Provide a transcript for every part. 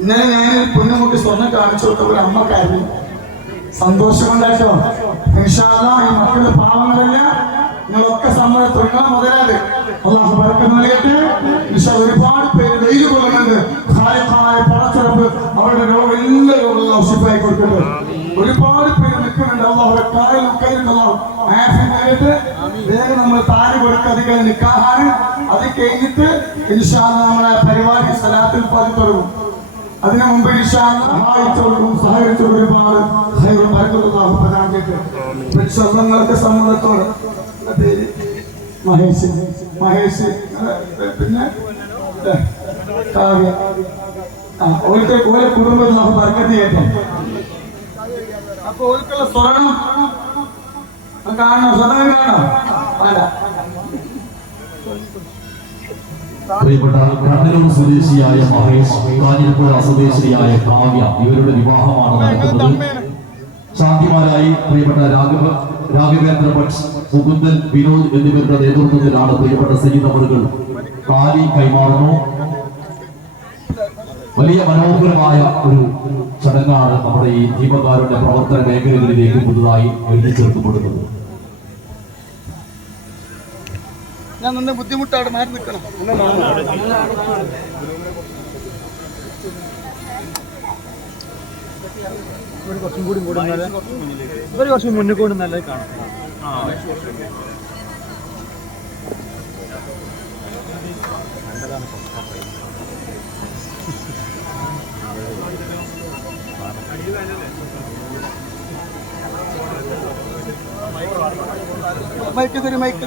ഇന്നലെ ഞാൻ പൊന്നുമുട്ടി സ്വർണം കാണിച്ചു കൊടുത്ത ഒരു അമ്മക്കായിരുന്നു. സന്തോഷം നിഷാദ ഈ മക്കളുടെ പാവങ്ങളല്ല നിങ്ങളൊക്കെ സമ്മതം തൊഴിലാ മുതലാതെ അള്ളാഹു പറക്കം ഇൻഷാ ഒരുപാട് പേര് വെയിൽ കൊള്ളുന്നുണ്ട്. പടച്ചിറപ്പ് അവരുടെ രോഗം എല്ലാ കൊടുക്കട്ടെ. ഒരുപാട് പേര് നിൽക്കുന്നുണ്ട്. അള്ളാഹുടെ ആഫിൻ നൽകട്ടെ. വേഗം നമ്മൾ താരി കഴിഞ്ഞ് നിൽക്കാഹാണ് അത് കഴിഞ്ഞിട്ട് ഇൻഷാ നമ്മളെ അതിനു മുമ്പ് സഹായിച്ചവർക്കും സഹായിച്ചവർക്കും ഒരുപാട് ഹൈറും മരങ്ങളുള്ളാഹു പ്രദാനം ചെയ്തിട്ട് സ്വന്തങ്ങൾക്ക് സമ്മതത്തോടെ. പേര് മഹേഷ് മഹേഷ് പിന്നെ കാവ്യ. ആ ഓർക്ക് ഓരോ കുടുംബത്തിൽ നമുക്ക് ബർക്കത്ത് കേട്ടോ അപ്പൊ ഓർക്കുള്ള സ്വർണം. കാണണം സ്വർണം കാണണം. വേണ്ട. പ്രിയപ്പെട്ട കണ്ണനൂർ സ്വദേശിയായ മഹേഷ് കാഞ്ഞിരപ്പുഴ സ്വദേശിയായ കാവ്യ ഇവരുടെ വിവാഹമാണ് നടക്കുന്നത്. ശാന്തിമാരായി പ്രിയപ്പെട്ട രാഘവ രാഘവേന്ദ്ര ഭട്ട് മുകുന്ദൻ വിനോദ് എന്നിവരുടെ നേതൃത്വത്തിലാണ് പ്രിയപ്പെട്ട സൈനികമറുകൾ കാലി കൈമാറുന്നു. വലിയ മനോഹരമായ ഒരു ചടങ്ങാണ് നമ്മുടെ ഈ ദീപകാരുടെ പ്രവർത്തന മേഖലകളിലേക്ക് പുതുതായി എഴുതി ചേർക്കപ്പെടുന്നത് ഞാൻ നിന്നെ ബുദ്ധിമുട്ടാണ് മാറി നിൽക്കണം. ഒരു കുറച്ചും കൂടി കൂടി ഒരു കുറച്ച് മുന്നിൽ കൂടി നല്ല കാണാം. മൈക്ക് തരും മൈക്ക്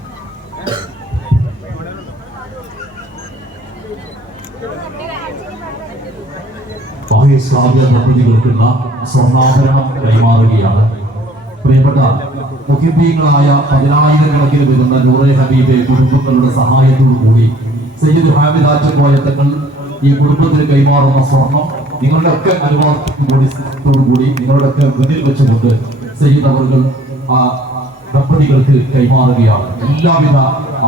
ചെല്ലിക്കോ മഹേഷ് നിർമ്മിതി കൊടുക്കുന്ന സ്വർണാഭരണം കൈമാറുകയാണ്. പ്രിയപ്പെട്ട മുഖ്യബീങ്ങളായ പതിനായിരക്കണക്കിന് വരുന്ന നൂറെ ഹബീബെ കുടുംബങ്ങളുടെ സഹായത്തോടു കൂടി സയ്യിദ് ഹാമിദ് ആച്ചക്കോയ തങ്ങൾ ഈ കുടുംബത്തിന് കൈമാറുന്ന സ്വർണം നിങ്ങളുടെ ഒക്കെ അനുവാദത്തോടു കൂടി നിങ്ങളുടെ ഒക്കെ മുന്നിൽ വെച്ചുകൊണ്ട് സയ്യിദ് അവർകൾ ആ ദമ്പതികൾക്ക് കൈമാറുകയാണ്. എല്ലാവിധ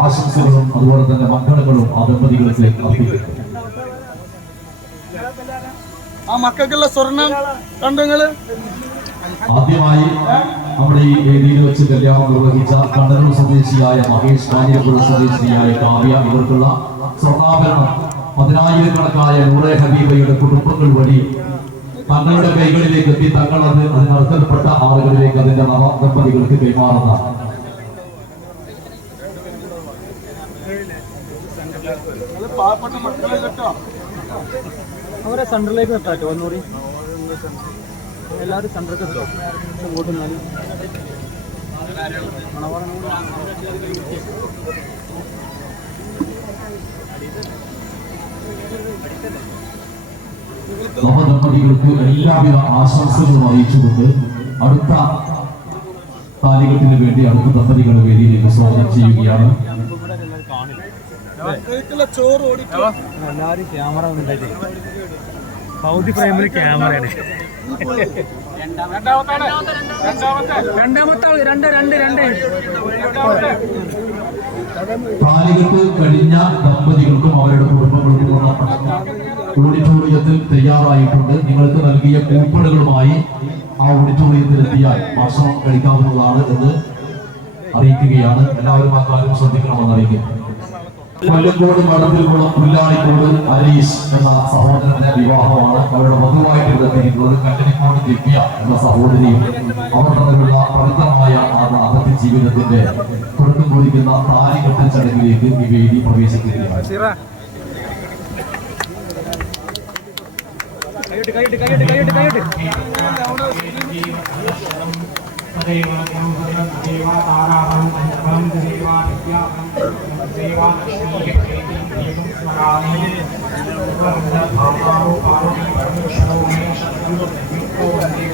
ആശംസകളും അതുപോലെ തന്നെ മംഗളങ്ങളും ആ ദമ്പതികൾക്ക് അർപ്പിക്കുന്നു. ആ മക്കൾക്കുള്ള സ്വർണം കണ്ടങ്ങൾ ആദ്യമായി നമ്മുടെ ഈ വേദിയിൽ വെച്ച് കല്യാണം നിർവഹിച്ച കണ്ടനൂർ സ്വദേശിയായ മഹേഷ് കാഞ്ഞിരപ്പുഴ സ്വദേശിയായ കാവ്യ ഇവർക്കുള്ള സ്വർണാഭരണം. പതിനായിരക്കണക്കായ നൂറെ ഹബീബയുടെ കുടുംബങ്ങൾ വഴി തങ്ങളുടെ കൈകളിലേക്ക് എത്തി തങ്ങൾ അത് അതിനർത്ഥപ്പെട്ട ആളുകളിലേക്ക് അതിന്റെ നവ ദമ്പതികൾക്ക് കൈമാറുന്ന. പാവപ്പെട്ട മക്കളെ കേട്ടോ അവരെ സെന്ററിലേക്ക് നിർത്താട്ടോ ഒന്നുകൂടി. എല്ലാവരും സെന്ററിലേക്ക് എത്തോ ഇങ്ങോട്ട് നിന്നാലും നവദമ്പതികൾക്ക് എല്ലാവിധ ആശംസകളും അറിയിച്ചുകൊണ്ട് അടുത്ത താരികത്തിന് വേണ്ടി അടുത്ത ദമ്പതികളുടെ വേദിയിലേക്ക് സ്വാഗതം ചെയ്യുകയാണ്. എല്ലാവരും ക്യാമറ ഉണ്ടായിട്ട് സൗദി പ്രൈമറി ക്യാമറയാണ്. രണ്ടാമത്തെ ആൾ. രണ്ട് രണ്ട് രണ്ട്. താലികെട്ട് കഴിഞ്ഞ ദമ്പതികൾക്കും അവരുടെ കുടുംബങ്ങൾക്കുമുള്ള ഓഡിറ്റോറിയത്തിൽ തയ്യാറായിട്ടുണ്ട്. നിങ്ങൾക്ക് നൽകിയ കൂപ്പണുകളുമായി ആ ഓഡിറ്റോറിയത്തിൽ എത്തിയാൽ ഭക്ഷണം കഴിക്കാവുന്നതാണ് എന്ന് അറിയിക്കുകയാണ്. എല്ലാവരും ആ കാര്യം ശ്രദ്ധിക്കണമെന്ന് അറിയിക്കുന്നു. കൊല്ലങ്കോട് മടത്തിലുള്ള പുല്ലാളിക്കോട് അരീഷ് എന്ന സഹോദരന്റെ വിവാഹമാണ് അവരുടെ മധുവായിട്ട് ബന്ധിക്കുന്നത് കല്ലനിക്കോട് ദിവ്യ എന്ന സഹോദരിയും അവർ തമ്മിലുള്ള പവിത്രമായ ആ ദാമ്പത്യ ജീവിതത്തിന്റെ തുടക്കം കുറിക്കുന്ന താലികെട്ടൽ ചടങ്ങിലേക്ക് ഈ വേദി പ്രവേശിക്കുകയാണ്. കൈയിട്ട് കൈയിട്ട് കൈയിട്ട് കൈയിട്ട് കൈയിട്ട്. तदेव ब्रह्मणं तदेव ताराहं पञ्चमं तदेव विद्याहं तदेव लक्ष्मीः प्रीतिं देवं स्मरामि भावारो पार्वती परमेश्वरो मे शत्रु युक्तो वन्दे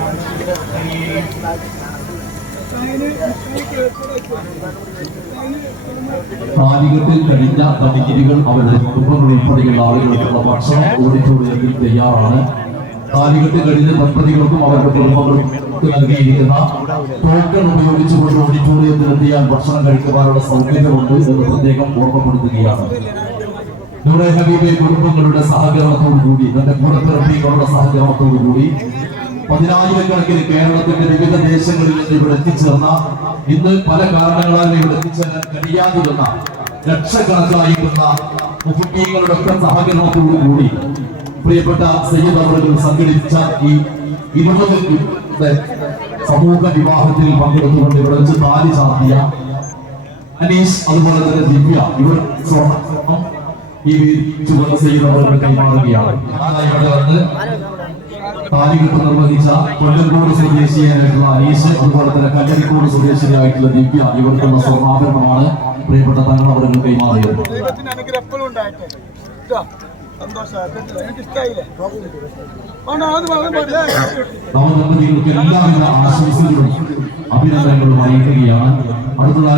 താലികെട്ടിൽ കഴിഞ്ഞ തടികിരികൾ അവരുടെ കുടുംബങ്ങൾ ഉൾപ്പെടെയുള്ള ആളുകൾക്കുള്ള ഭക്ഷണം ഓഡിറ്റോറിയത്തിൽ തയ്യാറാണ് താലികെട്ട് കഴിഞ്ഞ ദമ്പതികൾക്കും അവരുടെ കുടുംബങ്ങൾക്കും നൽകിയിരിക്കുന്ന ടോക്കൺ ഉപയോഗിച്ചുകൊണ്ട് ഓഡിറ്റോറിയത്തിൽ എത്തിയാൽ ഭക്ഷണം കഴിക്കുവാനുള്ള സൗകര്യമുണ്ട് എന്ന് പ്രത്യേകം ഓർമ്മപ്പെടുത്തുകയാണ്. നൂറെ ഹബീബെ കുടുംബങ്ങളുടെ സഹകരണത്തോടു കൂടി തന്റെ കൂടപ്പിറപ്പികളുടെ സഹകരണത്തോടു കൂടി പതിനായിരക്കണക്കിന് കേരളത്തിന്റെ വിവിധ ദേശങ്ങളിൽ നിന്ന് ഇവിടെ എത്തിച്ചേർന്ന ഇന്ന് പല കാരണങ്ങളാൽ ഇവിടെ എത്തിച്ചേരാൻ കഴിയാതിരുന്ന ലക്ഷക്കണക്കായിരുന്ന മുഖ്യങ്ങളുടെ ഒക്കെ സഹകരണത്തോടു കൂടി പ്രിയപ്പെട്ട സയ്യിദ് അവർ സംഘടിപ്പിച്ച ഈ ഇരുപത് യുടെ സമൂഹ വിവാഹത്തിൽ പങ്കെടുത്തുകൊണ്ട് ഇവിടെ വെച്ച് താലി ചാർത്തിയ അനീഷ് അതുപോലെ തന്നെ ദിവ്യ ഇവർ ഈ ഇവിടെ വന്ന് താലികെട്ട് നിർവഹിച്ച കൊല്ലങ്കോട് സ്വദേശിയായിട്ടുള്ള അനീഷ് അതുപോലെ തന്നെ കല്ലരിക്കോട് സ്വദേശിയായിട്ടുള്ള ദിവ്യ ഇവർക്കുള്ള സ്വർണാഭരണമാണ് പ്രിയപ്പെട്ട തങ്ങൾ അവർക്ക് കൈമാറിയത്. നവദമ്പതികൾക്ക് എല്ലാവിധ ആശംസകളും അഭിനന്ദനങ്ങളും അറിയിക്കുകയാണ്. അടുത്തതായി